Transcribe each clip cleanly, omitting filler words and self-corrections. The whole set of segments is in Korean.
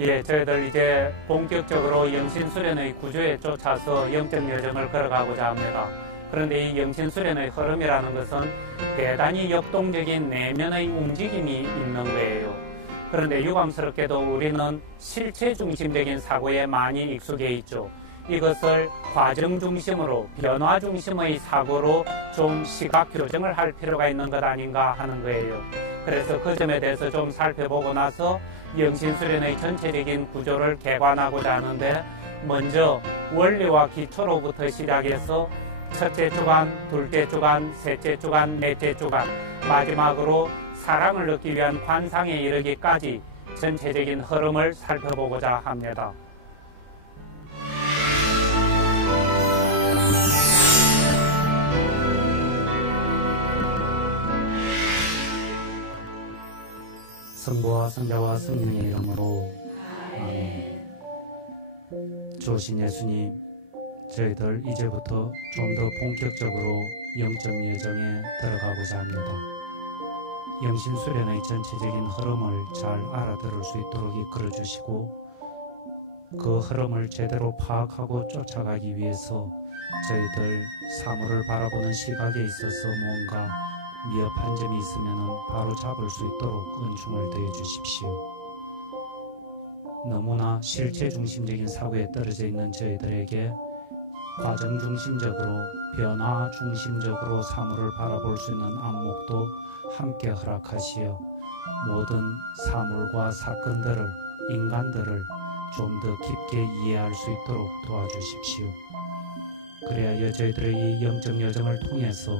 예, 저희들 이제 본격적으로 영신수련의 구조에 쫓아서 영적 여정을 걸어가고자 합니다. 그런데 이 영신수련의 흐름이라는 것은 대단히 역동적인 내면의 움직임이 있는 거예요. 그런데 유감스럽게도 우리는 실체 중심적인 사고에 많이 익숙해 있죠. 이것을 과정 중심으로, 변화 중심의 사고로 좀 시각 교정을 할 필요가 있는 것 아닌가 하는 거예요. 그래서 그 점에 대해서 좀 살펴보고 나서 영신수련의 전체적인 구조를 개관하고자 하는데, 먼저 원리와 기초로부터 시작해서 첫째 주간, 둘째 주간, 셋째 주간, 넷째 주간, 마지막으로 사랑을 얻기 위한 관상에 이르기까지 전체적인 흐름을 살펴보고자 합니다. 성부와 성자와 성령의 이름으로 아멘. 주신 예수님, 저희들 이제부터 좀 더 본격적으로 영적 여정에 들어가고자 합니다. 영신수련의 전체적인 흐름을 잘 알아들을 수 있도록 이끌어 주시고, 그 흐름을 제대로 파악하고 쫓아가기 위해서 저희들 사물을 바라보는 시각에 있어서 뭔가 미흡한 점이 있으면 바로 잡을 수 있도록 은총을 더해 주십시오. 너무나 실체 중심적인 사고에 떨어져 있는 저희들에게 과정 중심적으로, 변화 중심적으로 사물을 바라볼 수 있는 안목도 함께 허락하시어 모든 사물과 사건들을, 인간들을 좀 더 깊게 이해할 수 있도록 도와주십시오. 그래야 저희들의 이 영적 여정을 통해서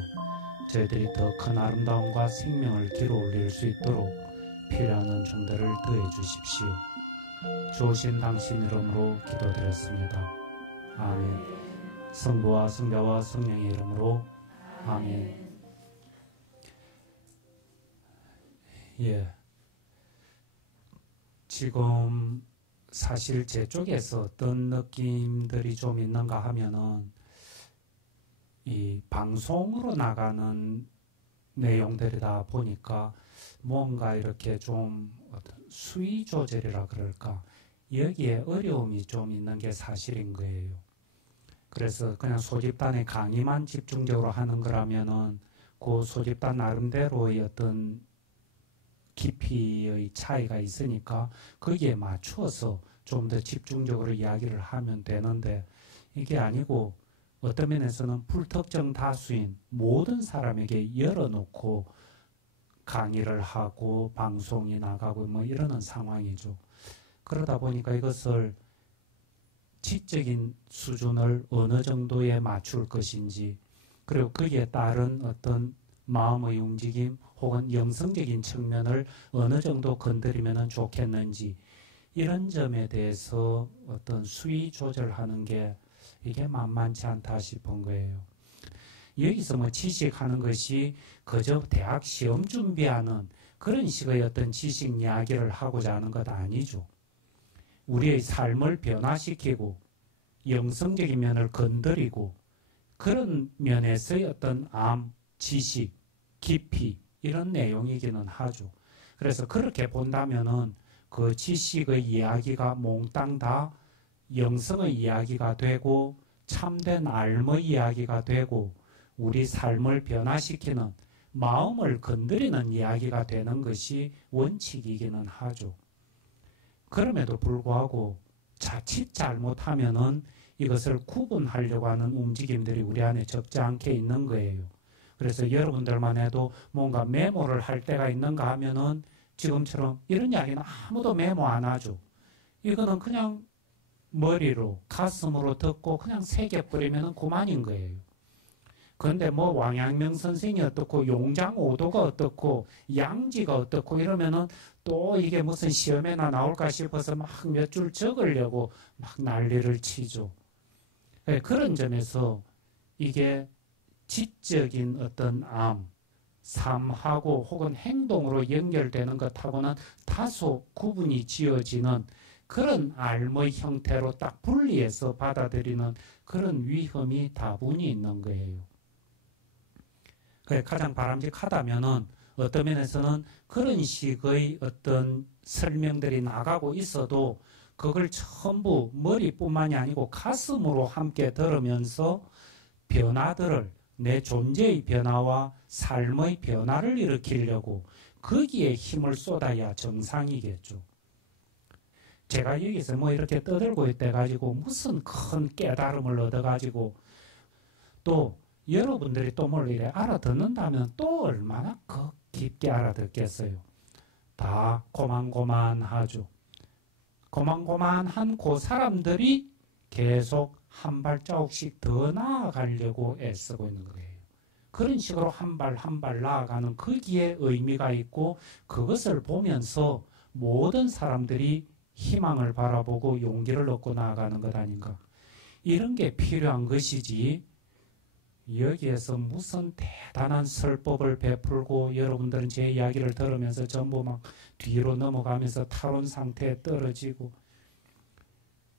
저희들이 더 큰 아름다움과 생명을 길어 올릴 수 있도록 필요한 은총들을 더해 주십시오. 주신 당신 이름으로 기도드렸습니다. 아멘. 성부와 성자와 성령의 이름으로 아멘. 예. 지금 사실 제 쪽에서 어떤 느낌들이 좀 있는가 하면은, 이 방송으로 나가는 내용들이다 보니까 뭔가 이렇게 좀 어떤 수위 조절이라 그럴까, 여기에 어려움이 좀 있는 게 사실인 거예요. 그래서 그냥 소집단의 강의만 집중적으로 하는 거라면은 그 소집단 나름대로의 어떤 깊이의 차이가 있으니까 거기에 맞추어서 좀 더 집중적으로 이야기를 하면 되는데, 이게 아니고 어떤 면에서는 불특정 다수인 모든 사람에게 열어놓고 강의를 하고 방송이 나가고 뭐 이러는 상황이죠. 그러다 보니까 이것을 지적인 수준을 어느 정도에 맞출 것인지, 그리고 거기에 따른 어떤 마음의 움직임 혹은 영성적인 측면을 어느 정도 건드리면 좋겠는지, 이런 점에 대해서 어떤 수위 조절하는 게 이게 만만치 않다 싶은 거예요. 여기서 뭐 지식하는 것이 그저 대학 시험 준비하는 그런 식의 어떤 지식 이야기를 하고자 하는 것 아니죠. 우리의 삶을 변화시키고 영성적인 면을 건드리고 그런 면에서의 어떤 지식, 깊이 이런 내용이기는 하죠. 그래서 그렇게 본다면은 그 지식의 이야기가 몽땅 다 영성의 이야기가 되고 참된 알의 이야기가 되고 우리 삶을 변화시키는, 마음을 건드리는 이야기가 되는 것이 원칙이기는 하죠. 그럼에도 불구하고 자칫 잘못하면은 이것을 구분하려고 하는 움직임들이 우리 안에 적지 않게 있는 거예요. 그래서 여러분들만 해도 뭔가 메모를 할 때가 있는가 하면은 지금처럼 이런 이야기는 아무도 메모 안 하죠. 이거는 그냥 머리로, 가슴으로 듣고 그냥 새겨버리면 그만인 거예요. 그런데 뭐 왕양명 선생이 어떻고 용장오도가 어떻고 양지가 어떻고 이러면은 또 이게 무슨 시험에나 나올까 싶어서 막 몇 줄 적으려고 막 난리를 치죠. 그런 점에서 이게 지적인 어떤 삶하고 혹은 행동으로 연결되는 것하고는 다소 구분이 지어지는 그런 알의 형태로 딱 분리해서 받아들이는 그런 위험이 다분히 있는 거예요. 가장 바람직하다면은 어떤 면에서는 그런 식의 어떤 설명들이 나가고 있어도 그걸 전부 머리뿐만이 아니고 가슴으로 함께 들으면서 변화들을 내 존재의 변화와 삶의 변화를 일으키려고 거기에 힘을 쏟아야 정상이겠죠. 제가 여기서 뭐 이렇게 떠들고 있대 가지고 무슨 큰 깨달음을 얻어 가지고 또 여러분들이 또 뭘 이래 알아듣는다면 또 얼마나 깊게 알아듣겠어요. 다 고만고만하죠. 고만고만한 그 사람들이 계속 한 발자국씩 더 나아가려고 애쓰고 있는 거예요. 그런 식으로 한 발 한 발 나아가는 거기에 의미가 있고 그것을 보면서 모든 사람들이 희망을 바라보고 용기를 얻고 나아가는 것 아닌가. 이런 게 필요한 것이지 여기에서 무슨 대단한 설법을 베풀고 여러분들은 제 이야기를 들으면서 전부 막 뒤로 넘어가면서 탈원 상태에 떨어지고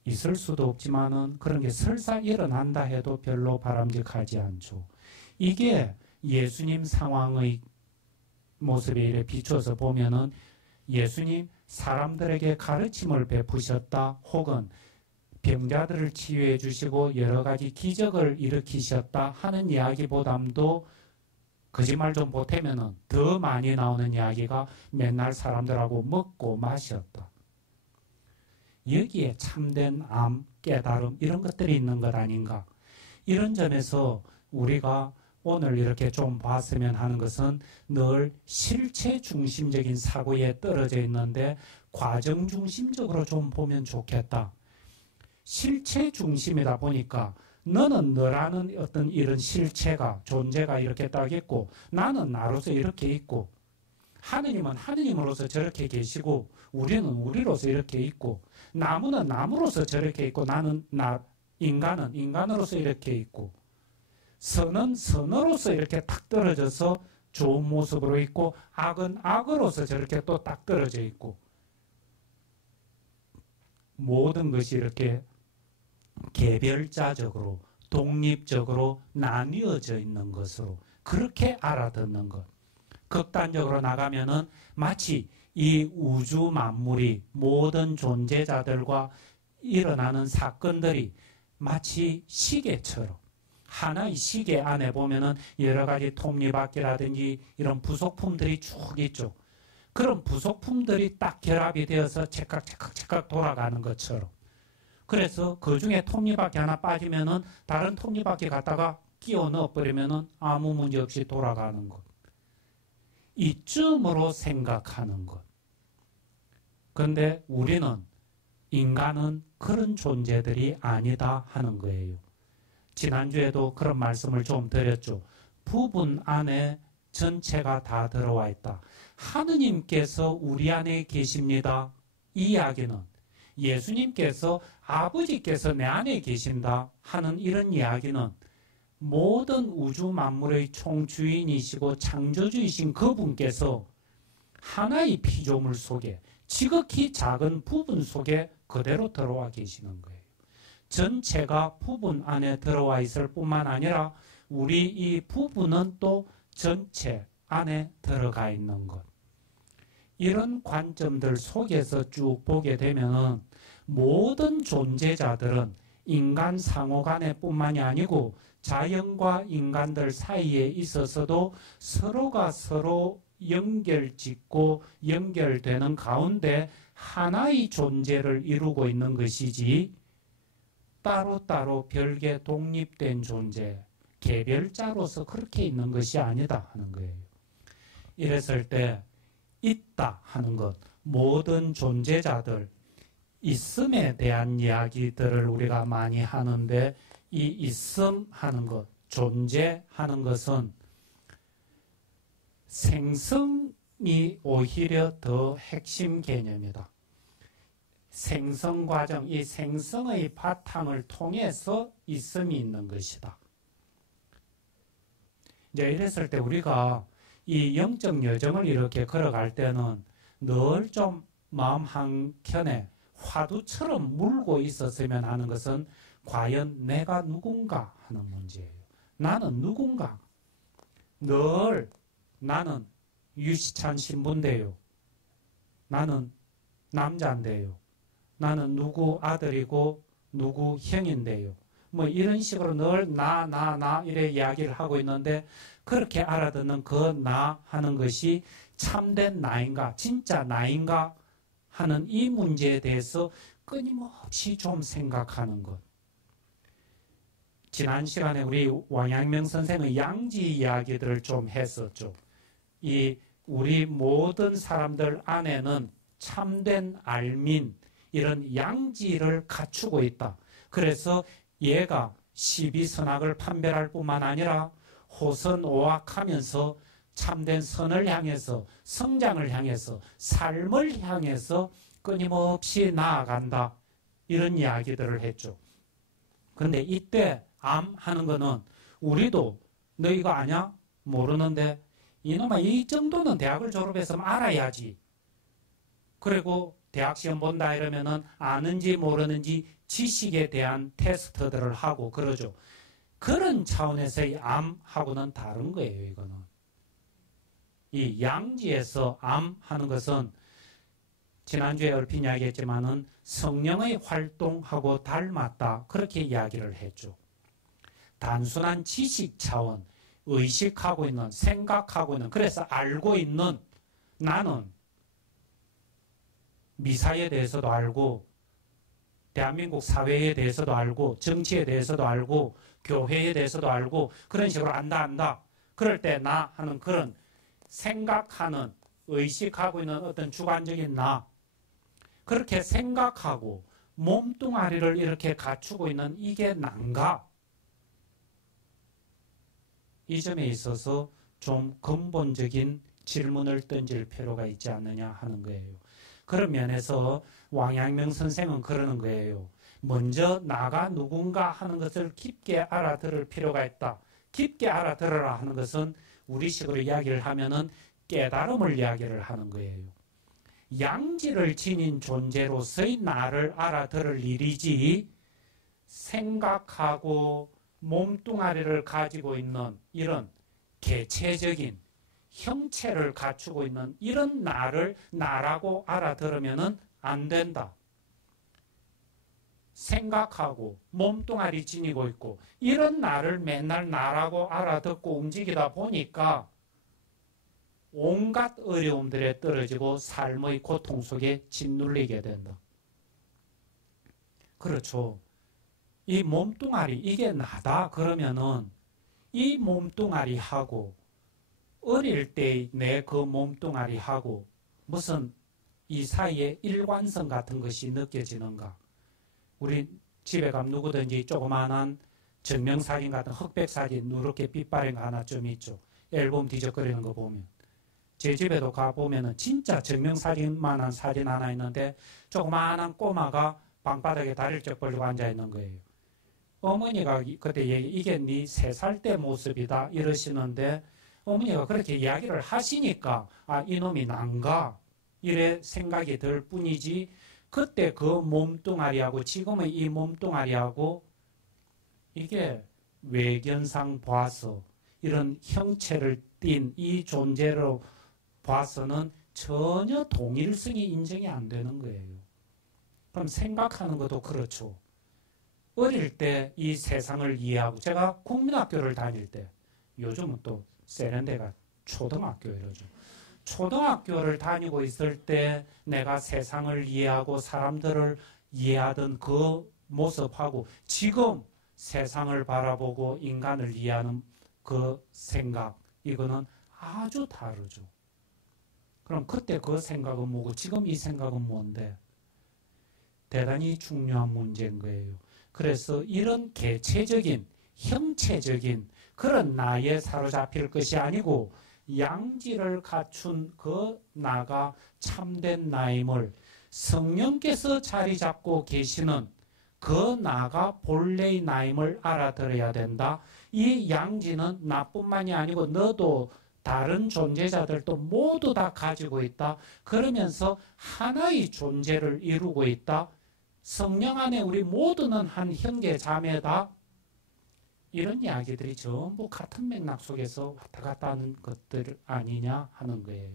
있을 수도 없지만은 그런 게 설사 일어난다 해도 별로 바람직하지 않죠. 이게 예수님 상황의 모습에 이래 비춰서 보면은 예수님 사람들에게 가르침을 베푸셨다 혹은 병자들을 치유해 주시고 여러 가지 기적을 일으키셨다 하는 이야기보담도 거짓말 좀 보태면은 더 많이 나오는 이야기가 맨날 사람들하고 먹고 마셨다. 여기에 참된 암, 깨달음 이런 것들이 있는 것 아닌가. 이런 점에서 우리가 오늘 이렇게 좀 봤으면 하는 것은 늘 실체 중심적인 사고에 떨어져 있는데 과정 중심적으로 좀 보면 좋겠다. 실체 중심이다 보니까 너는 너라는 어떤 이런 실체가 존재가 이렇게 딱 있고 나는 나로서 이렇게 있고 하느님은 하느님으로서 저렇게 계시고 우리는 우리로서 이렇게 있고 나무는 나무로서 저렇게 있고 나는 인간은 인간으로서 이렇게 있고 선은 선으로서 이렇게 딱 떨어져서 좋은 모습으로 있고 악은 악으로서 저렇게 또 딱 떨어져 있고 모든 것이 이렇게 개별자적으로 독립적으로 나뉘어져 있는 것으로 그렇게 알아듣는 것. 극단적으로 나가면은 마치 이 우주 만물이 모든 존재자들과 일어나는 사건들이 마치 시계처럼 하나의 시계 안에 보면은 여러 가지 톱니바퀴라든지 이런 부속품들이 쭉 있죠. 그런 부속품들이 딱 결합이 되어서 찰칵 돌아가는 것처럼. 그래서 그 중에 톱니바퀴 하나 빠지면은 다른 톱니바퀴 갖다가 끼워 넣어버리면은 아무 문제 없이 돌아가는 것. 이쯤으로 생각하는 것. 그런데 우리는 인간은 그런 존재들이 아니다 하는 거예요. 지난주에도 그런 말씀을 좀 드렸죠. 부분 안에 전체가 다 들어와 있다. 하느님께서 우리 안에 계십니다. 이 이야기는 예수님께서 아버지께서 내 안에 계신다 하는 이런 이야기는 모든 우주 만물의 총주인이시고 창조주이신 그분께서 하나의 피조물 속에 지극히 작은 부분 속에 그대로 들어와 계시는 거예요. 전체가 부분 안에 들어와 있을 뿐만 아니라 우리 이 부분은 또 전체 안에 들어가 있는 것. 이런 관점들 속에서 쭉 보게 되면 모든 존재자들은 인간 상호 간에 뿐만이 아니고 자연과 인간들 사이에 있어서도 서로가 서로 연결짓고 연결되는 가운데 하나의 존재를 이루고 있는 것이지 따로따로 별개 독립된 존재, 개별자로서 그렇게 있는 것이 아니다 하는 거예요. 이랬을 때 있다 하는 것, 모든 존재자들, 있음에 대한 이야기들을 우리가 많이 하는데 이 있음 하는 것, 존재하는 것은 생성이 오히려 더 핵심 개념이다. 생성 과정, 이 생성의 바탕을 통해서 있음이 있는 것이다. 이제 이랬을 때 우리가 이 영적 여정을 이렇게 걸어갈 때는 늘 좀 마음 한켠에 화두처럼 물고 있었으면 하는 것은 과연 내가 누군가 하는 문제예요. 나는 누군가. 늘 나는 유시찬 신부인데요. 나는 남자인데요. 나는 누구 아들이고 누구 형인데요. 뭐 이런 식으로 늘 나 이래 이야기를 하고 있는데 그렇게 알아듣는 그 나 하는 것이 참된 나인가 진짜 나인가 하는 이 문제에 대해서 끊임없이 좀 생각하는 것. 지난 시간에 우리 왕양명 선생의 양지 이야기들을 좀 했었죠. 이 우리 모든 사람들 안에는 참된 알민 이런 양지를 갖추고 있다. 그래서 얘가 시비선악을 판별할 뿐만 아니라 호선오악하면서 참된 선을 향해서 성장을 향해서 삶을 향해서 끊임없이 나아간다. 이런 이야기들을 했죠. 그런데 이때 암 하는 거는 우리도 너 이거 아냐? 모르는데 이놈아 이 정도는 대학을 졸업해서 알아야지. 그리고 대학 시험 본다 이러면은 아는지 모르는지 지식에 대한 테스트들을 하고 그러죠. 그런 차원에서의 암하고는 다른 거예요. 이거는. 이 양지에서 암하는 것은 지난주에 얼핏 이야기했지만은 성령의 활동하고 닮았다. 그렇게 이야기를 했죠. 단순한 지식 차원, 의식하고 있는, 생각하고 있는, 그래서 알고 있는 나는 미사에 대해서도 알고 대한민국 사회에 대해서도 알고 정치에 대해서도 알고 교회에 대해서도 알고 그런 식으로 안다. 그럴 때 나 하는 그런 생각하는 의식하고 있는 어떤 주관적인 나 그렇게 생각하고 몸뚱아리를 이렇게 갖추고 있는 이게 난가? 이 점에 있어서 좀 근본적인 질문을 던질 필요가 있지 않느냐 하는 거예요. 그런 면에서 왕양명 선생은 그러는 거예요. 먼저 나가 누군가 하는 것을 깊게 알아들을 필요가 있다. 깊게 알아들어라 하는 것은 우리식으로 이야기를 하면은 깨달음을 이야기를 하는 거예요. 양지를 지닌 존재로서의 나를 알아들을 일이지 생각하고 몸뚱아리를 가지고 있는 이런 개체적인 형체를 갖추고 있는 이런 나를 나라고 알아들으면 안 된다. 생각하고 몸뚱아리 지니고 있고 이런 나를 맨날 나라고 알아듣고 움직이다 보니까 온갖 어려움들에 떨어지고 삶의 고통 속에 짓눌리게 된다. 그렇죠. 이 몸뚱아리 이게 나다 그러면은 이 몸뚱아리하고 어릴 때 내 그 몸뚱아리하고 무슨 이 사이에 일관성 같은 것이 느껴지는가? 우리 집에 가면 누구든지 조그마한 증명사진 같은 흑백사진 누렇게 빛바랜 거 하나쯤 있죠. 앨범 뒤적거리는 거 보면. 제 집에도 가보면은 진짜 증명사진만한 사진 하나 있는데 조그마한 꼬마가 방바닥에 다리를 쩍 벌리고 앉아있는 거예요. 어머니가 그때 이게 네 3살 때 모습이다 이러시는데 어머니가 그렇게 이야기를 하시니까 아 이놈이 난가 이래 생각이 들 뿐이지 그때 그 몸뚱아리하고 지금의 이 몸뚱아리하고 이게 외견상 봐서 이런 형체를 띤 이 존재로 봐서는 전혀 동일성이 인정이 안 되는 거예요. 그럼 생각하는 것도 그렇죠. 어릴 때 이 세상을 이해하고 제가 국민학교를 다닐 때 요즘은 또 세련대가 초등학교 이러죠. 초등학교를 다니고 있을 때 내가 세상을 이해하고 사람들을 이해하던 그 모습하고 지금 세상을 바라보고 인간을 이해하는 그 생각 이거는 아주 다르죠. 그럼 그때 그 생각은 뭐고 지금 이 생각은 뭔데? 대단히 중요한 문제인 거예요. 그래서 이런 개체적인 형체적인 그런 나에 사로잡힐 것이 아니고 양지를 갖춘 그 나가 참된 나임을 성령께서 자리 잡고 계시는 그 나가 본래의 나임을 알아들어야 된다. 이 양지는 나뿐만이 아니고 너도 다른 존재자들도 모두 다 가지고 있다. 그러면서 하나의 존재를 이루고 있다. 성령 안에 우리 모두는 한 형제 자매다. 이런 이야기들이 전부 같은 맥락 속에서 왔다 갔다 하는 것들 아니냐 하는 거예요.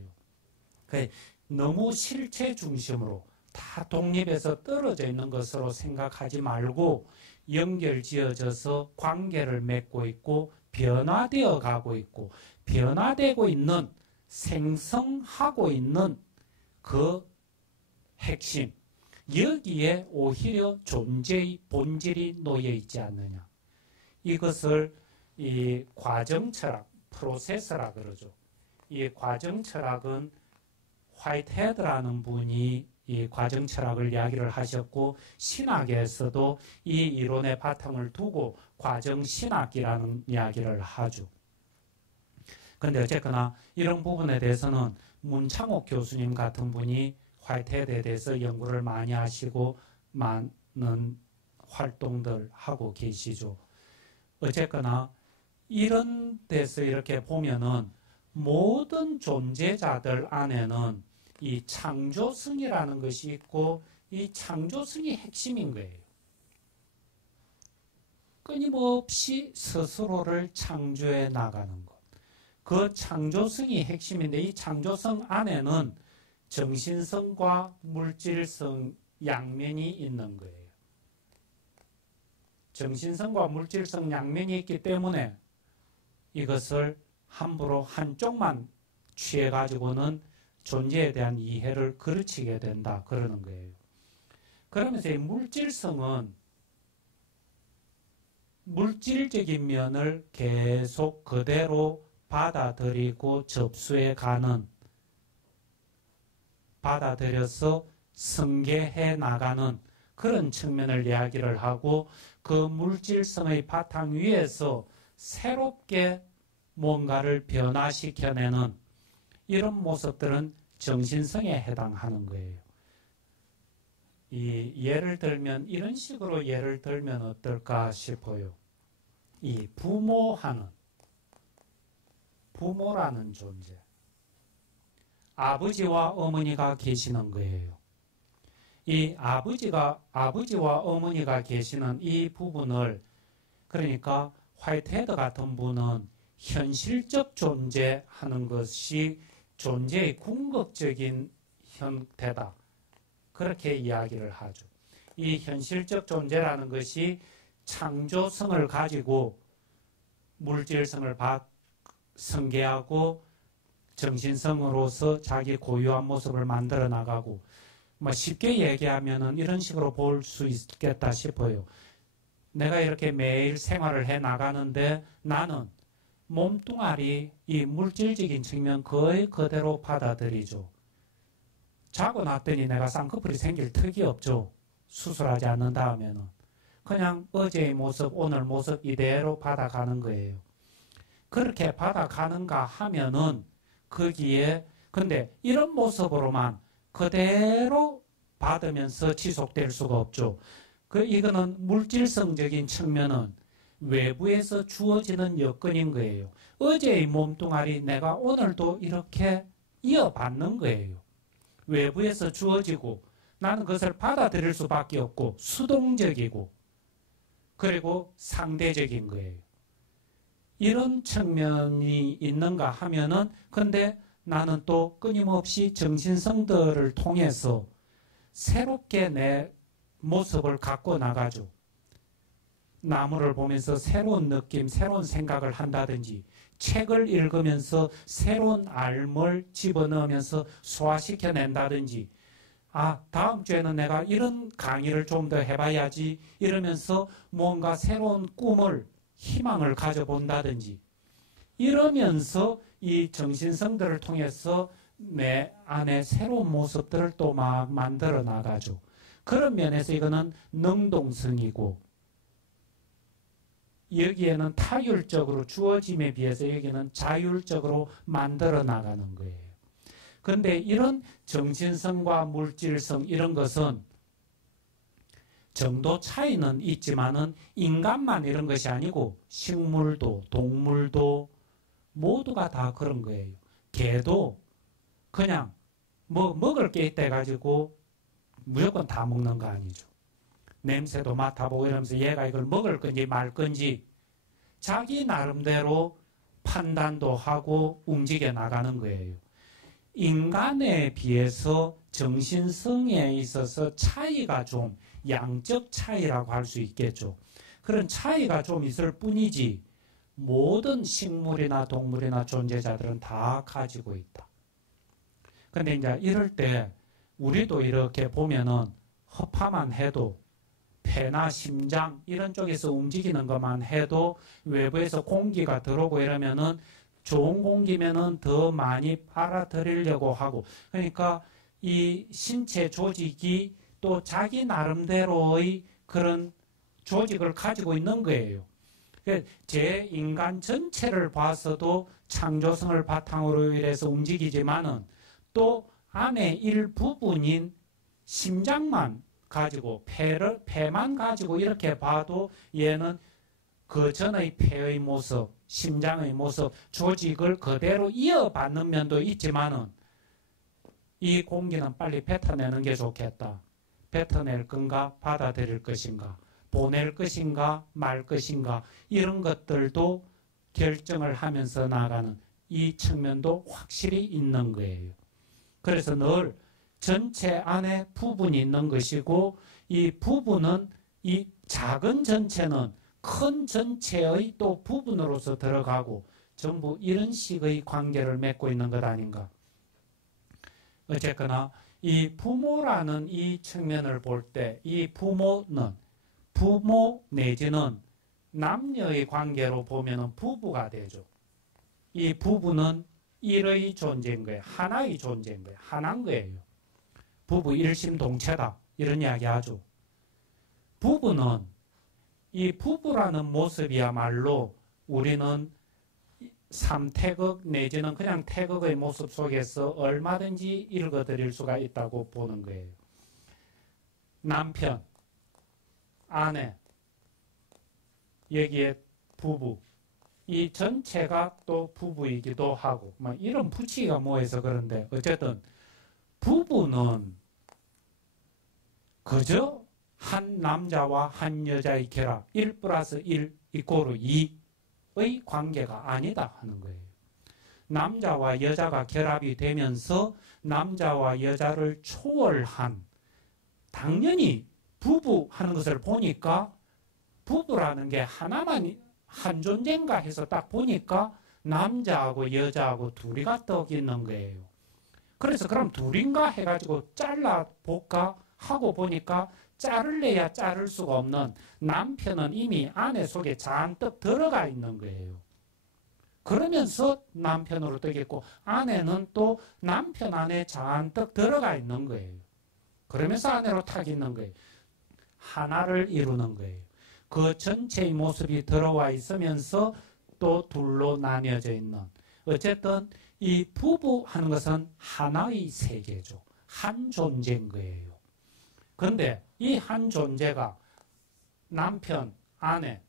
너무 실체 중심으로 다 독립해서 떨어져 있는 것으로 생각하지 말고 연결지어져서 관계를 맺고 있고 변화되어 가고 있고 변화되고 있는 생성하고 있는 그 핵심, 여기에 오히려 존재의 본질이 놓여 있지 않느냐. 이것을 이 과정 철학, 프로세스라 그러죠. 이 과정 철학은 화이트헤드라는 분이 이 과정 철학을 이야기를 하셨고, 신학에서도 이 이론의 바탕을 두고 과정 신학이라는 이야기를 하죠. 그런데 어쨌거나 이런 부분에 대해서는 문창옥 교수님 같은 분이 화이트헤드에 대해서 연구를 많이 하시고 많은 활동들 하고 계시죠. 어쨌거나 이런 데서 이렇게 보면은 모든 존재자들 안에는 이 창조성이라는 것이 있고 이 창조성이 핵심인 거예요. 끊임없이 스스로를 창조해 나가는 것. 그 창조성이 핵심인데 이 창조성 안에는 정신성과 물질성 양면이 있는 거예요. 정신성과 물질성 양면이 있기 때문에 이것을 함부로 한쪽만 취해가지고는 존재에 대한 이해를 그르치게 된다. 그러는 거예요. 그러면서 이 물질성은 물질적인 면을 계속 그대로 받아들이고 접수해 가는, 받아들여서 승계해 나가는 그런 측면을 이야기를 하고, 그 물질성의 바탕 위에서 새롭게 뭔가를 변화시켜내는 이런 모습들은 정신성에 해당하는 거예요. 예를 들면 이런 식으로 예를 들면 어떨까 싶어요. 이 부모라는 존재, 아버지와 어머니가 계시는 거예요. 이 아버지와 어머니가 계시는 이 부분을, 그러니까 화이트헤드 같은 분은 현실적 존재하는 것이 존재의 궁극적인 형태다. 그렇게 이야기를 하죠. 이 현실적 존재라는 것이 창조성을 가지고 물질성을 성계하고 정신성으로서 자기 고유한 모습을 만들어 나가고, 쉽게 얘기하면은 이런 식으로 볼 수 있겠다 싶어요. 내가 이렇게 매일 생활을 해 나가는데 나는 몸뚱아리, 이 물질적인 측면 거의 그대로 받아들이죠. 자고 났더니 내가 쌍꺼풀이 생길 턱이 없죠. 수술하지 않는 다음에는. 그냥 어제의 모습, 오늘 모습 이대로 받아가는 거예요. 그렇게 받아가는가 하면은 거기에, 근데 이런 모습으로만 그대로 받으면서 지속될 수가 없죠. 이거는 물질성적인 측면은 외부에서 주어지는 여건인 거예요. 어제의 몸뚱아리 내가 오늘도 이렇게 이어받는 거예요. 외부에서 주어지고 나는 그것을 받아들일 수밖에 없고 수동적이고 그리고 상대적인 거예요. 이런 측면이 있는가 하면은, 근데 나는 또 끊임없이 정신성들을 통해서 새롭게 내 모습을 갖고 나가죠. 나무를 보면서 새로운 느낌, 새로운 생각을 한다든지, 책을 읽으면서 새로운 알을 집어넣으면서 소화시켜낸다든지, 다음 주에는 내가 이런 강의를 좀 더 해봐야지 이러면서 뭔가 새로운 꿈을, 희망을 가져본다든지, 이러면서 이 정신성들을 통해서 내 안에 새로운 모습들을 또 막 만들어 나가죠. 그런 면에서 이거는 능동성이고, 여기에는 타율적으로 주어짐에 비해서 여기는 자율적으로 만들어 나가는 거예요. 그런데 이런 정신성과 물질성 이런 것은 정도 차이는 있지만은 인간만 이런 것이 아니고 식물도 동물도 모두가 다 그런 거예요. 개도 그냥 먹을 게 있다 해가지고 무조건 다 먹는 거 아니죠. 냄새도 맡아보고 이러면서 얘가 이걸 먹을 건지 말 건지 자기 나름대로 판단도 하고 움직여 나가는 거예요. 인간에 비해서 정신성에 있어서 차이가 좀 양적 차이라고 할 수 있겠죠. 그런 차이가 좀 있을 뿐이지 모든 식물이나 동물이나 존재자들은 다 가지고 있다. 근데 이제 이럴 때 우리도 이렇게 보면은 허파만 해도 폐나 심장 이런 쪽에서 움직이는 것만 해도 외부에서 공기가 들어오고 이러면은 좋은 공기면은 더 많이 빨아들이려고 하고, 그러니까 이 신체 조직이 또 자기 나름대로의 그런 조직을 가지고 있는 거예요. 제 인간 전체를 봐서도 창조성을 바탕으로 해서 움직이지만은 또 안에 일부분인 심장만 가지고 폐만 가지고 이렇게 봐도 얘는 그 전의 폐의 모습, 심장의 모습, 조직을 그대로 이어받는 면도 있지만은 이 공기는 빨리 뱉어내는 게 좋겠다. 뱉어낼 건가 받아들일 것인가, 보낼 것인가 말 것인가, 이런 것들도 결정을 하면서 나가는 이 측면도 확실히 있는 거예요. 그래서 늘 전체 안에 부분이 있는 것이고, 이 부분은 이 작은 전체는 큰 전체의 또 부분으로서 들어가고 전부 이런 식의 관계를 맺고 있는 것 아닌가. 어쨌거나 이 부모라는 이 측면을 볼 때 이 부모는 부모 내지는 남녀의 관계로 보면은 부부가 되죠. 이 부부는 일의 존재인 거예요. 하나의 존재인 거예요. 하나인 거예요. 부부 일심동체다 이런 이야기 하죠. 부부는 이 부부라는 모습이야말로 우리는 삼태극 내지는 그냥 태극의 모습 속에서 얼마든지 읽어드릴 수가 있다고 보는 거예요. 남편, 아내, 여기에 부부, 이 전체가 또 부부이기도 하고, 이런 붙이기가 뭐해서 그런데 어쨌든 부부는 그저 한 남자와 한 여자의 결합 1 플러스 1 이꼬르 2의 관계가 아니다 하는 거예요. 남자와 여자가 결합이 되면서 남자와 여자를 초월한, 당연히 부부 하는 것을 보니까 부부라는 게 하나만 한 존재인가 해서 딱 보니까 남자하고 여자하고 둘이가 떡 있는 거예요. 그래서 그럼 둘인가 해가지고 잘라볼까 하고 보니까 자를래야 자를 수가 없는 남편은 이미 아내 속에 잔뜩 들어가 있는 거예요. 그러면서 남편으로 뜨겠고 아내는 또 남편 안에 잔뜩 들어가 있는 거예요. 그러면서 아내로 탁 있는 거예요. 하나를 이루는 거예요. 그 전체의 모습이 들어와 있으면서 또 둘로 나뉘어져 있는, 어쨌든 이 부부 하는 것은 하나의 세계죠. 한 존재인 거예요. 그런데 이 한 존재가 남편, 아내,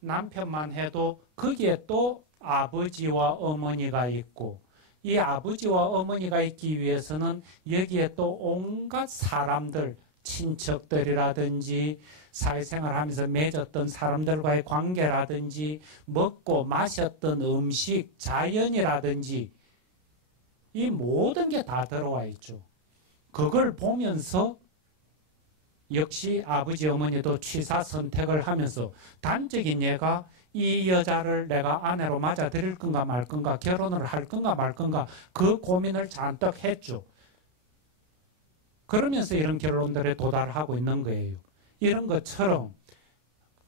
남편만 해도 거기에 또 아버지와 어머니가 있고, 이 아버지와 어머니가 있기 위해서는 여기에 또 온갖 사람들, 친척들이라든지 사회생활하면서 맺었던 사람들과의 관계라든지 먹고 마셨던 음식, 자연이라든지 이 모든 게 다 들어와 있죠. 그걸 보면서 역시 아버지 어머니도 취사 선택을 하면서 단적인 얘가 이 여자를 내가 아내로 맞아들일 건가 말 건가, 결혼을 할 건가 말 건가, 그 고민을 잔뜩 했죠. 그러면서 이런 결론들에 도달하고 있는 거예요. 이런 것처럼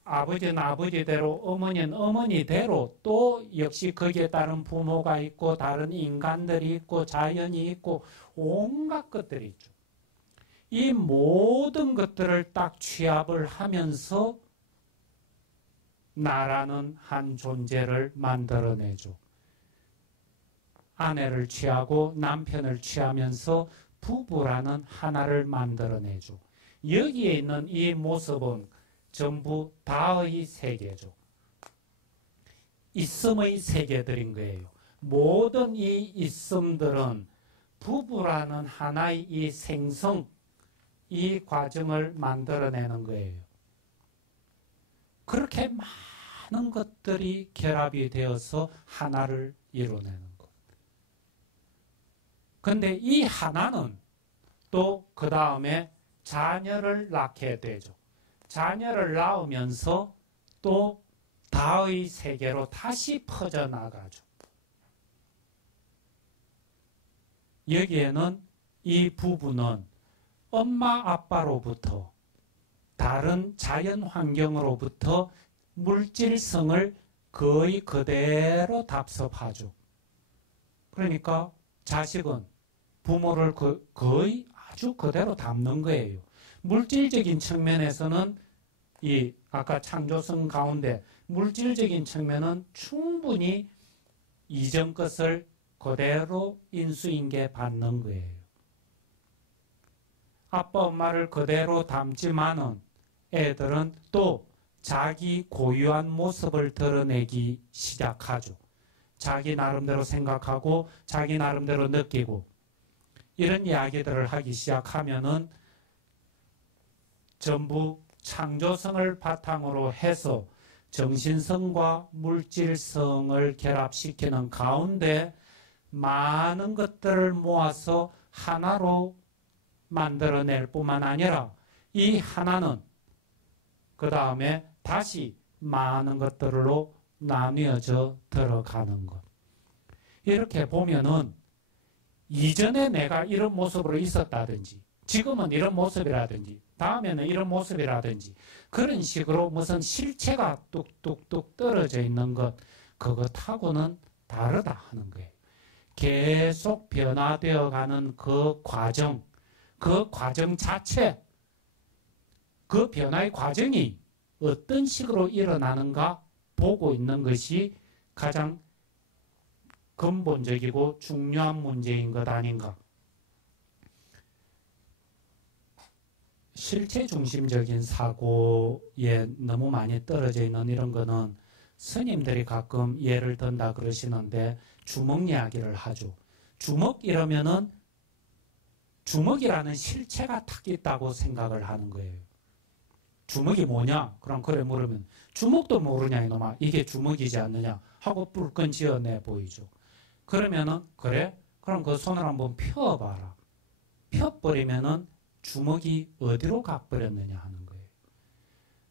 아버지는 아버지대로, 어머니는 어머니대로 또 역시 거기에 따른 부모가 있고 다른 인간들이 있고 자연이 있고 온갖 것들이 있죠. 이 모든 것들을 딱 취합을 하면서 나라는 한 존재를 만들어내죠. 아내를 취하고 남편을 취하면서 부부라는 하나를 만들어내죠. 여기에 있는 이 모습은 전부 다의 세계죠. 있음의 세계들인 거예요. 모든 이 있음들은 부부라는 하나의 이 생성, 이 과정을 만들어내는 거예요. 그렇게 많은 것들이 결합이 되어서 하나를 이루어내는 것. 근데 이 하나는 또 그 다음에 자녀를 낳게 되죠. 자녀를 낳으면서 또 다의 세계로 다시 퍼져나가죠. 여기에는 이 부부는 엄마 아빠로부터 다른 자연 환경으로부터 물질성을 거의 그대로 답습하죠. 그러니까 자식은 부모를 거의 아주 그대로 담는 거예요. 물질적인 측면에서는 이 아까 창조성 가운데 물질적인 측면은 충분히 이전 것을 그대로 인수인계 받는 거예요. 아빠 엄마를 그대로 담지만은 애들은 또 자기 고유한 모습을 드러내기 시작하죠. 자기 나름대로 생각하고 자기 나름대로 느끼고 이런 이야기들을 하기 시작하면은 전부 창조성을 바탕으로 해서 정신성과 물질성을 결합시키는 가운데 많은 것들을 모아서 하나로 만들어낼 뿐만 아니라 이 하나는 그 다음에 다시 많은 것들로 나뉘어져 들어가는 것. 이렇게 보면은 이전에 내가 이런 모습으로 있었다든지 지금은 이런 모습이라든지 다음에는 이런 모습이라든지 그런 식으로 무슨 실체가 뚝뚝뚝 떨어져 있는 것 그것하고는 다르다 하는 거예요. 계속 변화되어 가는 그 과정 자체 그 변화의 과정이 어떤 식으로 일어나는가 보고 있는 것이 가장 근본적이고 중요한 문제인 것 아닌가. 실체 중심적인 사고에 너무 많이 떨어져 있는 이런 거는 스님들이 가끔 예를 든다 그러시는데 주먹 이야기를 하죠. 주먹 이러면은 주먹이라는 실체가 탁 있다고 생각을 하는 거예요. 주먹이 뭐냐? 그럼 그래 물으면 주먹도 모르냐 이놈아 이게 주먹이지 않느냐 하고 불끈 지어내 보이죠. 그러면은 그래? 그럼 그 손을 한번 펴봐라. 펴버리면은 주먹이 어디로 가버렸느냐 하는 거예요.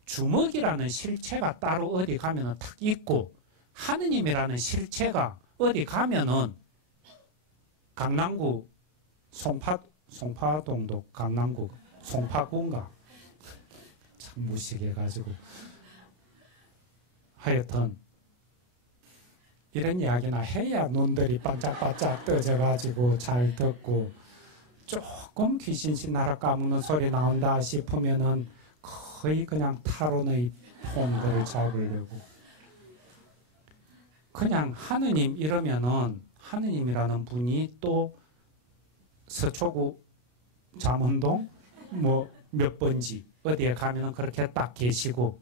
주먹이라는 실체가 따로 어디 가면은 탁 있고 하느님이라는 실체가 어디 가면은 강남구 송파동도 강남구 송파구인가 참 무식해가지고 하여튼 이런 이야기나 해야 눈들이 반짝반짝 떠져가지고 잘 듣고 조금 귀신신 나라 까먹는 소리 나온다 싶으면은 거의 그냥 타론의 폰들을 잡으려고 그냥 하느님 이러면은 하느님이라는 분이 또 서초구 잠원동 뭐 몇 번지 어디에 가면은 그렇게 딱 계시고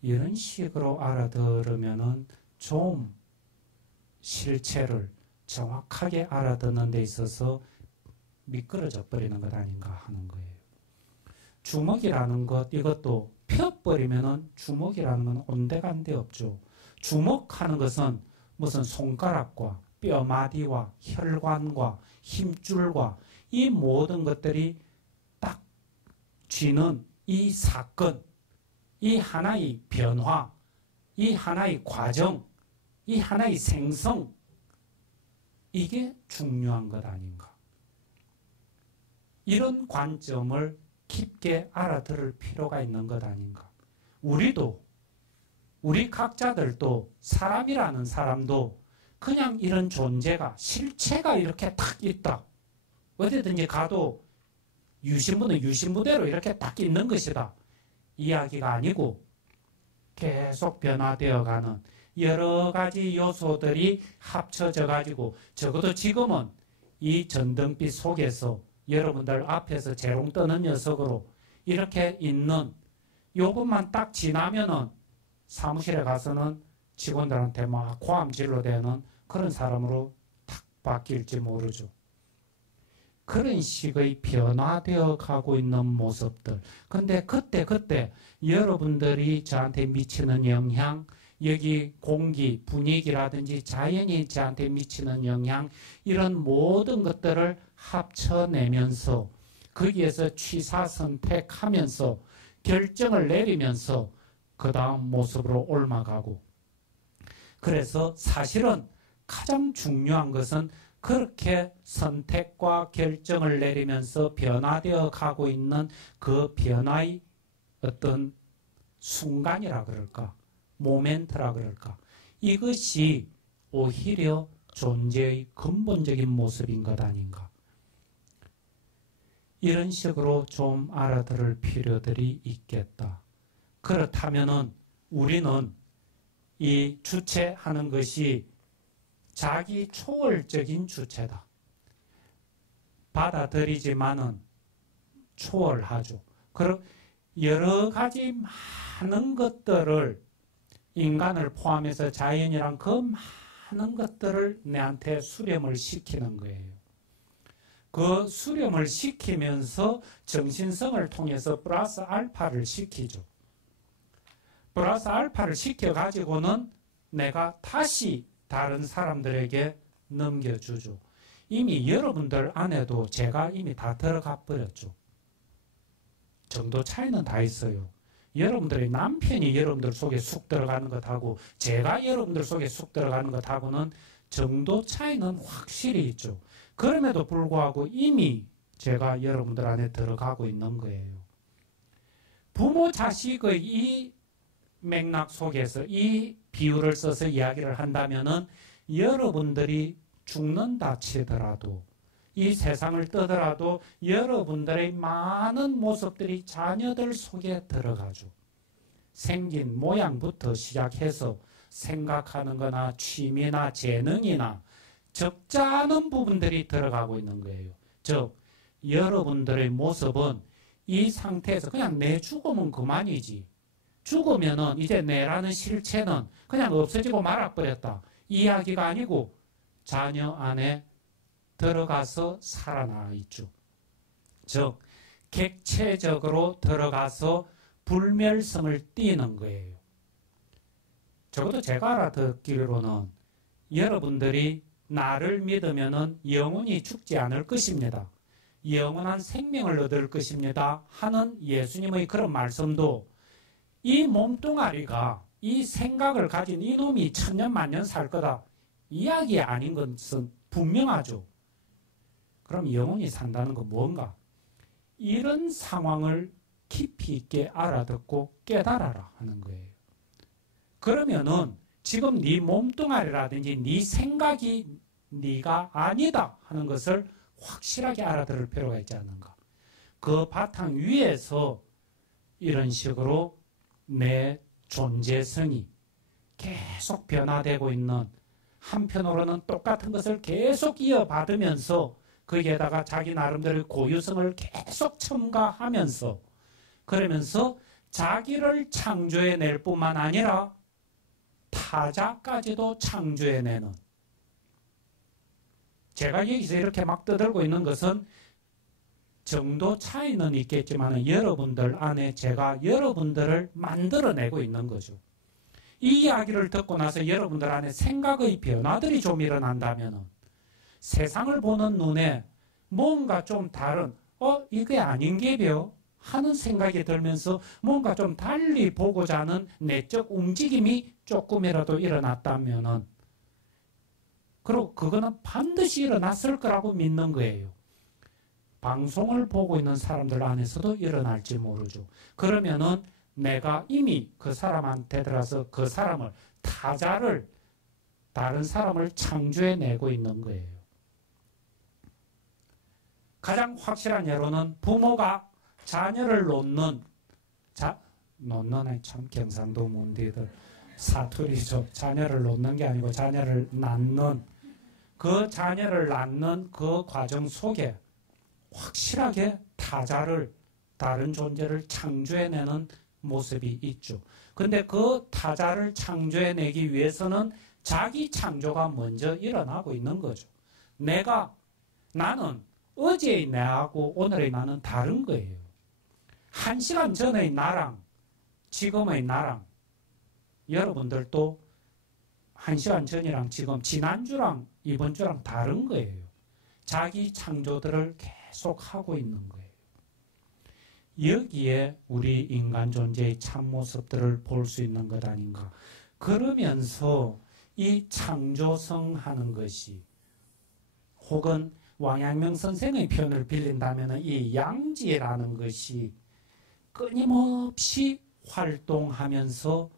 이런 식으로 알아들으면은 좀 실체를 정확하게 알아듣는 데 있어서 미끄러져 버리는 것 아닌가 하는 거예요. 주먹이라는 것 이것도 펴버리면은 주먹이라는 건 온데간데 없죠. 주먹하는 것은 무슨 손가락과 뼈마디와 혈관과 힘줄과 이 모든 것들이 딱 쥐는 이 사건, 이 하나의 변화, 이 하나의 과정, 이 하나의 생성 이게 중요한 것 아닌가. 이런 관점을 깊게 알아들을 필요가 있는 것 아닌가. 우리도 우리 각자들도 사람이라는 사람도 그냥 이런 존재가 실체가 이렇게 딱 있다. 어디든지 가도 유신부는 유신부대로 이렇게 딱 있는 것이다. 이야기가 아니고 계속 변화되어가는 여러 가지 요소들이 합쳐져 가지고 적어도 지금은 이 전등빛 속에서 여러분들 앞에서 재롱 뜨는 녀석으로 이렇게 있는 요것만 딱 지나면은 사무실에 가서는 직원들한테 막 고함 질러대는 그런 사람으로 탁 바뀔지 모르죠. 그런 식의 변화되어 가고 있는 모습들. 근데 그때 여러분들이 저한테 미치는 영향, 여기 공기, 분위기라든지 자연이 저한테 미치는 영향, 이런 모든 것들을 합쳐내면서 거기에서 취사 선택하면서 결정을 내리면서 그 다음 모습으로 옮아가고, 그래서 사실은 가장 중요한 것은 그렇게 선택과 결정을 내리면서 변화되어 가고 있는 그 변화의 어떤 순간이라 그럴까, 모멘트라 그럴까, 이것이 오히려 존재의 근본적인 모습인 것 아닌가. 이런 식으로 좀 알아들을 필요들이 있겠다. 그렇다면은 우리는 이 주체하는 것이 자기 초월적인 주체다. 받아들이지만은 초월하죠. 그럼 여러 가지 많은 것들을, 인간을 포함해서 자연이란 그 많은 것들을 내한테 수렴을 시키는 거예요. 그 수렴을 시키면서 정신성을 통해서 플러스 알파를 시키죠. 플러스 알파를 시켜가지고는 내가 다시 다른 사람들에게 넘겨주죠. 이미 여러분들 안에도 제가 이미 다 들어가 버렸죠. 정도 차이는 다 있어요. 여러분들의 남편이 여러분들 속에 쑥 들어가는 것하고 제가 여러분들 속에 쑥 들어가는 것하고는 정도 차이는 확실히 있죠. 그럼에도 불구하고 이미 제가 여러분들 안에 들어가고 있는 거예요. 부모 자식의 이 맥락 속에서 이 비유를 써서 이야기를 한다면은 여러분들이 죽는다 치더라도, 이 세상을 떠더라도 여러분들의 많은 모습들이 자녀들 속에 들어가죠. 생긴 모양부터 시작해서 생각하는 거나 취미나 재능이나 적잖은 부분들이 들어가고 있는 거예요. 즉 여러분들의 모습은 이 상태에서 그냥 내 죽으면 그만이지, 죽으면은 이제 내라는 실체는 그냥 없어지고 말아버렸다, 이야기가 아니고 자녀 안에 들어가서 살아나 있죠. 즉 객체적으로 들어가서 불멸성을 띠는 거예요. 적어도 제가 알아듣기로는 여러분들이 나를 믿으면은 영원히 죽지 않을 것입니다, 영원한 생명을 얻을 것입니다 하는 예수님의 그런 말씀도 이 몸뚱아리가 이 생각을 가진 이놈이 천년 만년 살 거다 이야기 아닌 것은 분명하죠. 그럼 영원히 산다는 건 뭔가? 이런 상황을 깊이 있게 알아듣고 깨달아라 하는 거예요. 그러면은 지금 네 몸뚱아리라든지 네 생각이 네가 아니다 하는 것을 확실하게 알아들을 필요가 있지 않는가. 그 바탕 위에서 이런 식으로 내 존재성이 계속 변화되고 있는, 한편으로는 똑같은 것을 계속 이어받으면서 거기에다가 자기 나름대로의 고유성을 계속 첨가하면서, 그러면서 자기를 창조해낼 뿐만 아니라 타자까지도 창조해내는, 제가 여기서 이렇게 막 떠들고 있는 것은 정도 차이는 있겠지만 여러분들 안에 제가 여러분들을 만들어내고 있는 거죠. 이 이야기를 듣고 나서 여러분들 안에 생각의 변화들이 좀 일어난다면 세상을 보는 눈에 뭔가 좀 다른, 이게 아닌 게벼 하는 생각이 들면서 뭔가 좀 달리 보고자 하는 내적 움직임이 조금이라도 일어났다면은, 그리고 그거는 반드시 일어났을 거라고 믿는 거예요. 방송을 보고 있는 사람들 안에서도 일어날지 모르죠. 그러면은 내가 이미 그 사람한테 들어서 그 사람을, 타자를, 다른 사람을 창조해내고 있는 거예요. 가장 확실한 예로는 부모가 자녀를 놓는, 놓는 참 경상도 문디들 사투리죠. 자녀를 놓는 게 아니고 자녀를 낳는, 그 자녀를 낳는 그 과정 속에 확실하게 타자를, 다른 존재를 창조해내는 모습이 있죠. 근데 그 타자를 창조해내기 위해서는 자기 창조가 먼저 일어나고 있는 거죠. 나는 어제의 나하고 오늘의 나는 다른 거예요. 1시간 전의 나랑 지금의 나랑 여러분들도 1시간 전이랑 지금 지난주랑 이번 주랑 다른 거예요. 자기 창조들을 계속 하고 있는 거예요. 여기에 우리 인간 존재의 참모습들을 볼 수 있는 것 아닌가. 그러면서 이 창조성 하는 것이, 혹은 왕양명 선생의 표현을 빌린다면 이 양지라는 것이 끊임없이 활동하면서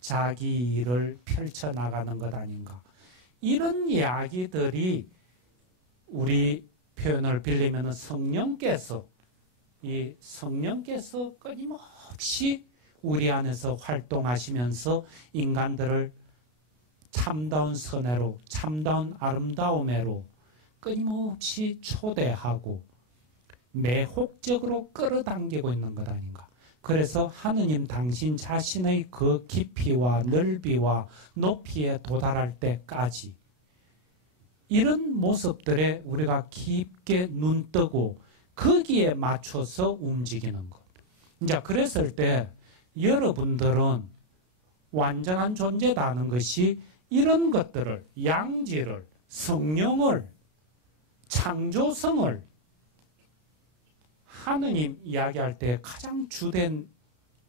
자기 일을 펼쳐나가는 것 아닌가. 이런 이야기들이 우리 표현을 빌리면 성령께서 끊임없이 우리 안에서 활동하시면서 인간들을 참다운 선애로, 참다운 아름다움으로 끊임없이 초대하고 매혹적으로 끌어당기고 있는 것 아닌가. 그래서 하느님 당신 자신의 그 깊이와 넓이와 높이에 도달할 때까지 이런 모습들에 우리가 깊게 눈뜨고 거기에 맞춰서 움직이는 것. 이제 그랬을 때 여러분들은 완전한 존재다는 것이 이런 것들을, 양지를, 성령을, 창조성을 하느님 이야기할 때 가장 주된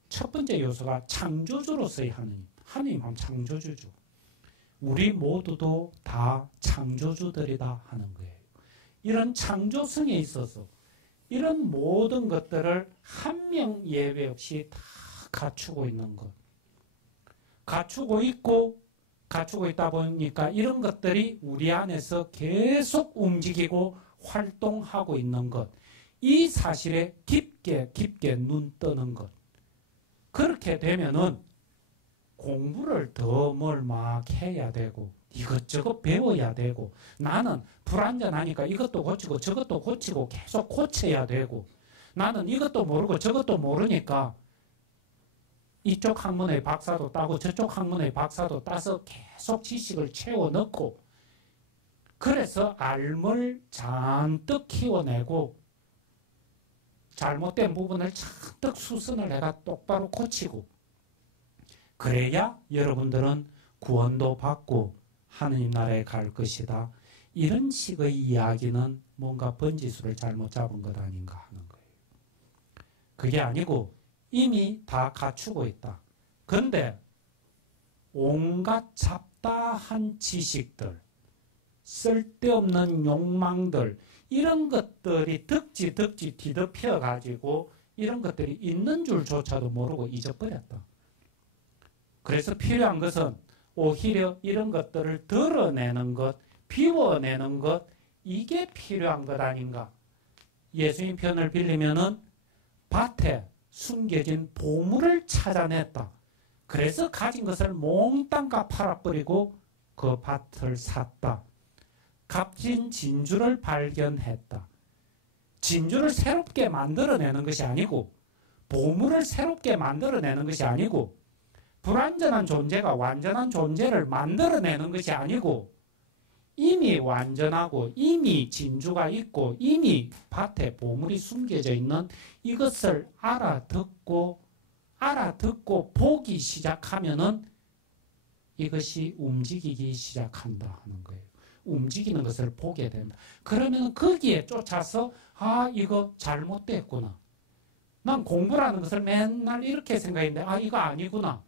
첫 번째 요소가 창조주로서의 하느님. 하느님 하면 창조주죠. 우리 모두도 다 창조주들이다 하는 거예요. 이런 창조성에 있어서 이런 모든 것들을 한 명 예외 없이 다 갖추고 있는 것. 갖추고 있다 보니까 이런 것들이 우리 안에서 계속 움직이고 활동하고 있는 것. 이 사실에 깊게 눈 뜨는 것. 그렇게 되면은 공부를 더 뭘 막 해야 되고 이것저것 배워야 되고 나는 불완전하니까 이것도 고치고 저것도 고치고 계속 고쳐야 되고 나는 이것도 모르고 저것도 모르니까 이쪽 학문의 박사도 따고 저쪽 학문의 박사도 따서 계속 지식을 채워 넣고 그래서 알을 잔뜩 키워내고 잘못된 부분을 잔뜩 수선을 해가 똑바로 고치고 그래야 여러분들은 구원도 받고 하느님 나라에 갈 것이다. 이런 식의 이야기는 뭔가 번지수를 잘못 잡은 것 아닌가 하는 거예요. 그게 아니고 이미 다 갖추고 있다. 그런데 온갖 잡다한 지식들, 쓸데없는 욕망들 이런 것들이 덕지 뒤덮여 가지고 이런 것들이 있는 줄조차도 모르고 잊어버렸다. 그래서 필요한 것은 오히려 이런 것들을 드러내는 것, 비워내는 것, 이게 필요한 것 아닌가. 예수님 편을 빌리면은 밭에 숨겨진 보물을 찾아냈다. 그래서 가진 것을 몽땅 다 팔아버리고 그 밭을 샀다. 값진 진주를 발견했다. 진주를 새롭게 만들어내는 것이 아니고 보물을 새롭게 만들어내는 것이 아니고 불완전한 존재가 완전한 존재를 만들어내는 것이 아니고 이미 완전하고 이미 진주가 있고 이미 밭에 보물이 숨겨져 있는 이것을 알아듣고 보기 시작하면은 이것이 움직이기 시작한다 하는 거예요. 움직이는 것을 보게 된다. 그러면 거기에 쫓아서 이거 잘못됐구나. 난 공부라는 것을 맨날 이렇게 생각했는데 이거 아니구나.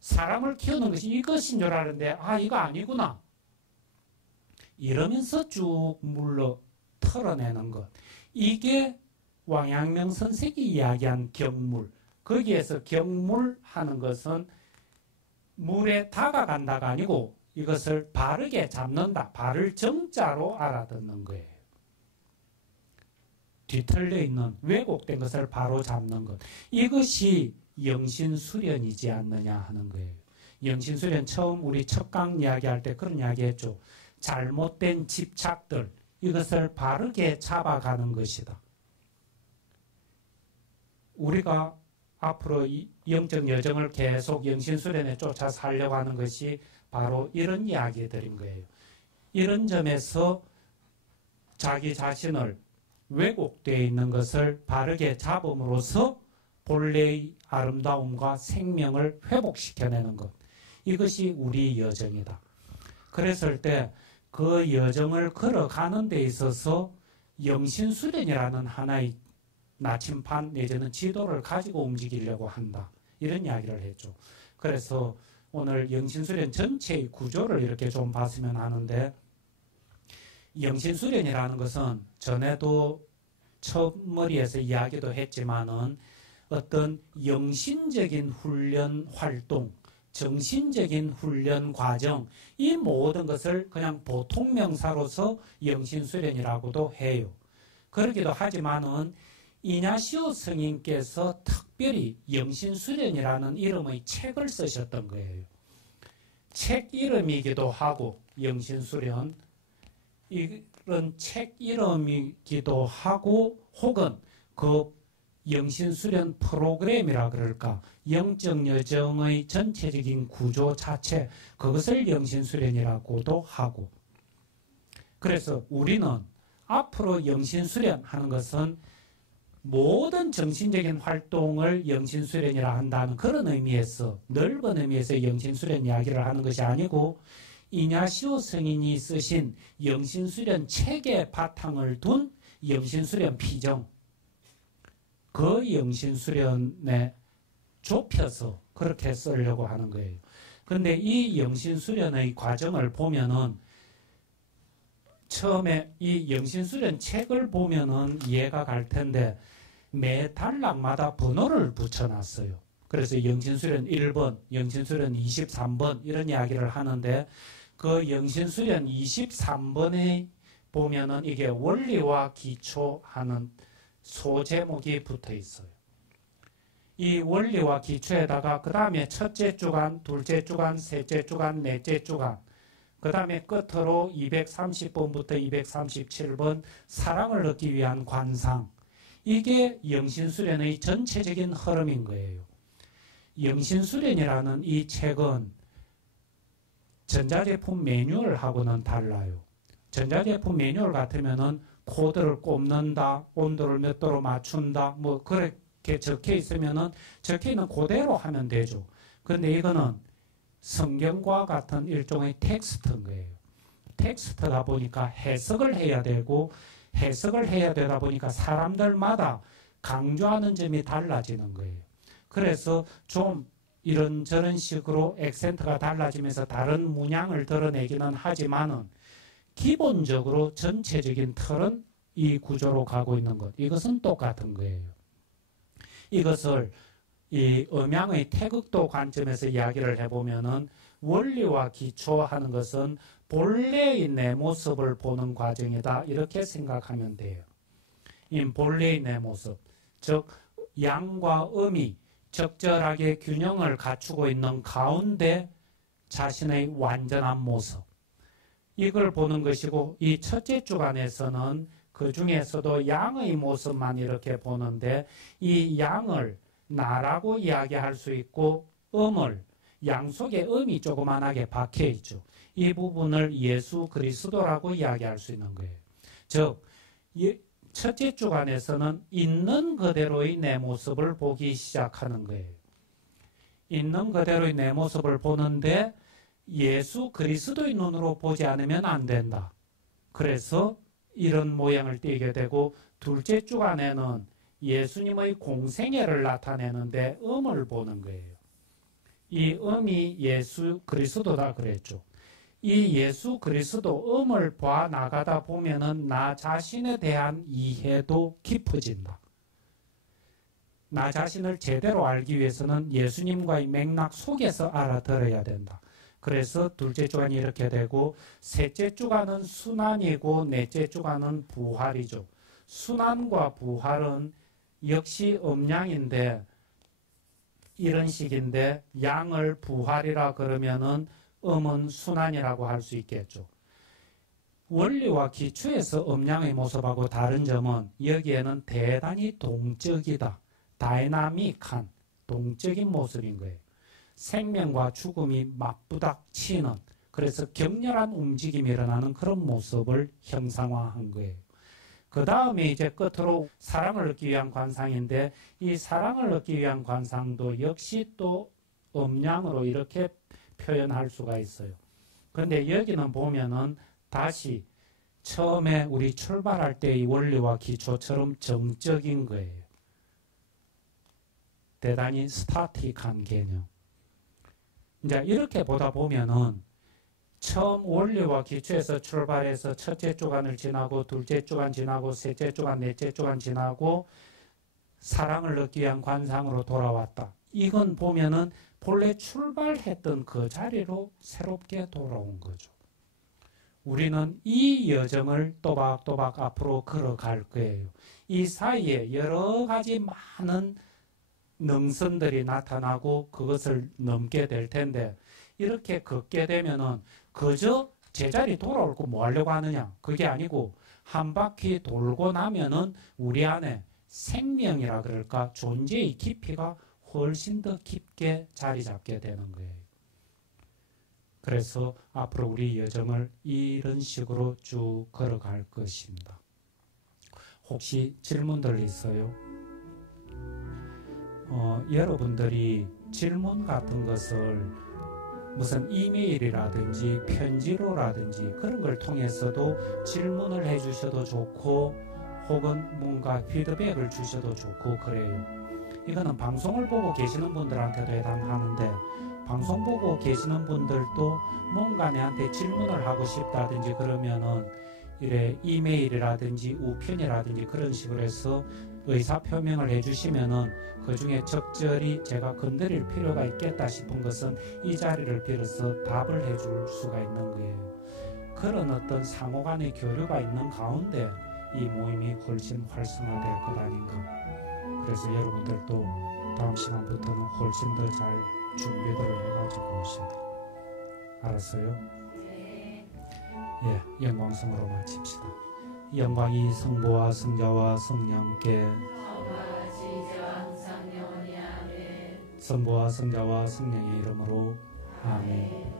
사람을 키우는 것이 이것인 줄 알았는데 이거 아니구나. 이러면서 쭉 물러 털어내는 것. 이게 왕양명 선생이 이야기한 경물. 거기에서 경물하는 것은 물에 다가간다가 아니고 이것을 바르게 잡는다. 바를 정자로 알아듣는 거예요. 뒤틀려 있는 왜곡된 것을 바로 잡는 것. 이것이 영신수련이지 않느냐 하는 거예요. 영신수련 처음 우리 첫 강 이야기할 때 그런 이야기 했죠. 잘못된 집착들 이것을 바르게 잡아가는 것이다. 우리가 앞으로 이 영적 여정을 계속 영신수련에 쫓아 살려고 하는 것이 바로 이런 이야기들인 거예요. 이런 점에서 자기 자신을 왜곡되어 있는 것을 바르게 잡음으로써 본래의 아름다움과 생명을 회복시켜내는 것. 이것이 우리 여정이다. 그랬을 때 그 여정을 걸어가는 데 있어서 영신수련이라는 하나의 나침반 내지는 지도를 가지고 움직이려고 한다. 이런 이야기를 했죠. 그래서 오늘 영신수련 전체의 구조를 이렇게 좀 봤으면 하는데, 영신수련이라는 것은 전에도 첫머리에서 이야기도 했지만은 어떤 영신적인 훈련 활동, 정신적인 훈련 과정, 이 모든 것을 그냥 보통 명사로서 영신수련이라고도 해요. 그러기도 하지만은 이냐시오 스님께서 특별히 영신수련이라는 이름의 책을 쓰셨던 거예요. 책 이름이기도 하고 영신수련, 이런 책 이름이기도 하고, 혹은 그 영신수련 프로그램이라 그럴까, 영적 여정의 전체적인 구조 자체, 그것을 영신수련이라고도 하고. 그래서 우리는 앞으로 영신수련 하는 것은 모든 정신적인 활동을 영신수련이라 한다는 그런 의미에서, 넓은 의미에서 영신수련 이야기를 하는 것이 아니고, 이냐시오 성인이 쓰신 영신수련 책의 바탕을 둔 영신수련 피정, 그 영신수련에 좁혀서 그렇게 쓰려고 하는 거예요. 그런데 이 영신수련의 과정을 보면은, 처음에 이 영신수련 책을 보면은 이해가 갈 텐데, 매 단락마다 번호를 붙여놨어요. 그래서 영신수련 1번, 영신수련 23번 이런 이야기를 하는데, 그 영신수련 23번에 보면은 이게 원리와 기초하는 소제목이 붙어 있어요. 이 원리와 기초에다가 그 다음에 첫째 주간, 둘째 주간, 셋째 주간, 넷째 주간, 그 다음에 끝으로 230번부터 237번 사랑을 얻기 위한 관상, 이게 영신수련의 전체적인 흐름인 거예요. 영신수련이라는 이 책은 전자제품 매뉴얼하고는 달라요. 전자제품 매뉴얼 같으면은 코드를 꼽는다, 온도를 몇 도로 맞춘다, 뭐 그렇게 적혀 있으면은 적혀 있는 그대로 하면 되죠. 그런데 이거는 성경과 같은 일종의 텍스트인 거예요. 텍스트다 보니까 해석을 해야 되고, 해석을 해야 되다 보니까 사람들마다 강조하는 점이 달라지는 거예요. 그래서 좀 이런저런 식으로 액센트가 달라지면서 다른 문양을 드러내기는 하지만은 기본적으로 전체적인 틀은 이 구조로 가고 있는 것, 이것은 똑같은 거예요. 이것을 이 음양의 태극도 관점에서 이야기를 해보면은, 원리와 기초하는 것은 본래의 내 모습을 보는 과정이다, 이렇게 생각하면 돼요. 이 본래의 내 모습, 즉 양과 음이 적절하게 균형을 갖추고 있는 가운데 자신의 완전한 모습, 이걸 보는 것이고, 이 첫째 주간에서는 그 중에서도 양의 모습만 이렇게 보는데, 이 양을 나라고 이야기할 수 있고, 음을, 양 속에 음이 조그만하게 박혀 있죠. 이 부분을 예수 그리스도라고 이야기할 수 있는 거예요. 즉 첫째 주간에서는 있는 그대로의 내 모습을 보기 시작하는 거예요. 있는 그대로의 내 모습을 보는데 예수 그리스도의 눈으로 보지 않으면 안 된다. 그래서 이런 모양을 띠게 되고, 둘째 주간에는 예수님의 공생애를 나타내는데 음을 보는 거예요. 이 음이 예수 그리스도다 그랬죠. 이 예수 그리스도 음을 봐 나가다 보면은 나 자신에 대한 이해도 깊어진다. 나 자신을 제대로 알기 위해서는 예수님과의 맥락 속에서 알아들어야 된다. 그래서 둘째 주간이 이렇게 되고, 셋째 주간은 순환이고 넷째 주간은 부활이죠. 순환과 부활은 역시 음양인데, 이런 식인데, 양을 부활이라 그러면은 음은 순환이라고 할 수 있겠죠. 원리와 기초에서 음양의 모습하고 다른 점은 여기에는 대단히 동적이다, 다이나믹한 동적인 모습인 거예요. 생명과 죽음이 맞부닥치는, 그래서 격렬한 움직임이 일어나는 그런 모습을 형상화한 거예요. 그 다음에 이제 끝으로 사랑을 얻기 위한 관상인데, 이 사랑을 얻기 위한 관상도 역시 또 음양으로 이렇게 표현할 수가 있어요. 그런데 여기는 보면은 다시 처음에 우리 출발할 때의 원리와 기초처럼 정적인 거예요. 대단히 스타틱한 개념. 이제 이렇게 보다 보면은 처음 원리와 기초에서 출발해서 첫째 주간을 지나고 둘째 주간 지나고 셋째 주간, 넷째 주간 지나고 사랑을 얻기 위한 관상으로 돌아왔다. 이건 보면은 본래 출발했던 그 자리로 새롭게 돌아온 거죠. 우리는 이 여정을 또박또박 앞으로 걸어갈 거예요. 이 사이에 여러 가지 많은 능선들이 나타나고 그것을 넘게 될 텐데 이렇게 걷게 되면은 그저 제자리 돌아올 거 뭐 하려고 하느냐? 그게 아니고 한 바퀴 돌고 나면은 우리 안에 생명이라 그럴까? 존재의 깊이가 훨씬 더 깊게 자리 잡게 되는 거예요. 그래서 앞으로 우리 여정을 이런 식으로 쭉 걸어갈 것입니다. 혹시 질문들 있어요? 여러분들이 질문 같은 것을 무슨 이메일이라든지 편지로라든지 그런 걸 통해서도 질문을 해주셔도 좋고 혹은 뭔가 피드백을 주셔도 좋고 그래요. 이거는 방송을 보고 계시는 분들한테도 해당하는데 방송 보고 계시는 분들도 뭔가 내한테 질문을 하고 싶다든지 그러면은 이래 이메일이라든지 우편이라든지 그런 식으로 해서 의사표명을 해주시면은 그 중에 적절히 제가 건드릴 필요가 있겠다 싶은 것은 이 자리를 빌어서 답을 해줄 수가 있는 거예요. 그런 어떤 상호 간의 교류가 있는 가운데 이 모임이 훨씬 활성화될 것 아닌가. 그래서 여러분들도 다음 시간부터는 훨씬 더 잘 준비들을 해가지고 오시다. 알았어요? 예, 영광성으로 마칩시다. 영광이 성부와 성자와 성령께 성부와 성자와 성령의 이름으로 아멘.